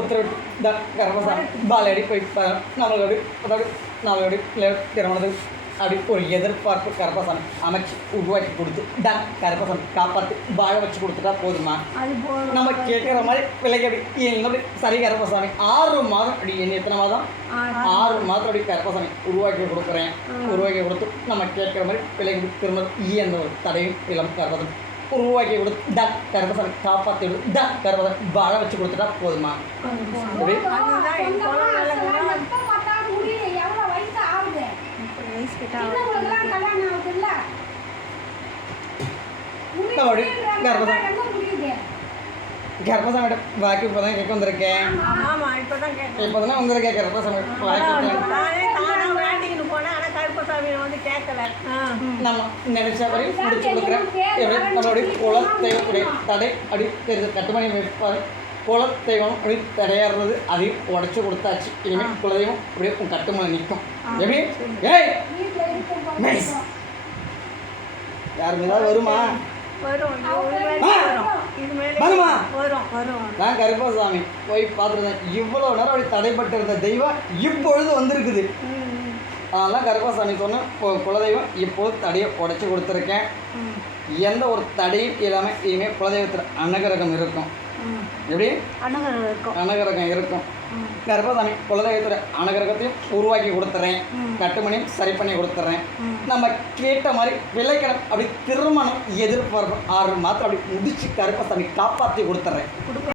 உத்தரவிட்டு கர்மசாமி பாலையடி போய் நம்மளுக்கு அதாவது நாலு திருமணது அப்படி ஒரு எதிர்பார்ப்பு கருப்பசாமி அமைச்சு உருவாக்கி கொடுத்து கருப்பசாமி காப்பாற்றி வாழ வச்சு கொடுத்துட்டா போதுமா? நம்ம கேட்குற மாதிரி விலைக்கு அப்படி என்னோட சரி கருப்பசாமி 6 மாதம் அப்படி என்ன எத்தனை மாதம் 6 மாதம் அப்படி கருப்பசாமி உருவாக்கி கொடுக்குறேன். உருவாக்கி கொடுத்து நம்ம கேட்குற மாதிரி விலைக்கு திரும்ப எந்த ஒரு தடையும் இளம் கருப்பசாமி உருவாக்கி கொடுத்து கருப்பசாமி காப்பாற்றி கொடுத்து கருப்பசாமி வாழ வச்சு கொடுத்துட்டா போதுமா? கர்ப்பசாமியோட வாக்கு இப்போ தான் கேட்க வந்திருக்கேன். இப்போ தானே வந்திருக்கேன் கர்ப்பசாமி நம்ம நினைச்ச வரை முடிச்சு கொடுக்குறேன். நம்மளுடைய குலதெய்வத்துடைய தடை அப்படி தெரிஞ்ச கட்டுமணி வைப்பார். குலதெய்வம் அப்படி தடையாடுறது அதையும் உடச்சி கொடுத்தாச்சு. இனிமேல் குலதெய்வம் அப்படியே உன் கட்டுமலை நிற்கும். எப்படி ஏய் யார் மீதாவது வருமா? வருமா? நான் கருப்பசாமி போய் பார்த்துருந்தேன். இவ்வளோ நேரம் அப்படி தடைப்பட்டு இருந்த தெய்வம் இப்பொழுது வந்திருக்குது. அதெல்லாம் கருப்பசாமி சொன்னேன் குலதெய்வம் இப்போது தடையை உடச்சி கொடுத்துருக்கேன். எந்த ஒரு தடையும் இல்லாமல் இனிமேல் குலதெய்வத்தில் அன்னகரகம் இருக்கும். எப்படி அன்னகரகம் இருக்கும். கர்ப்பசாமி குலதெய்வத்தோட அனுகிரகத்தையும் உருவாக்கி கொடுத்துட்றேன். கட்டுமணியும் சரி பண்ணி கொடுத்துட்றேன். நம்ம கேட்ட மாதிரி விளைக்கணும் அப்படி திருமணம் எதிர்பார்ப்பு 6 மாதம் அப்படி முடிச்சு கருப்பசாமி காப்பாற்றி கொடுத்துட்றேன்.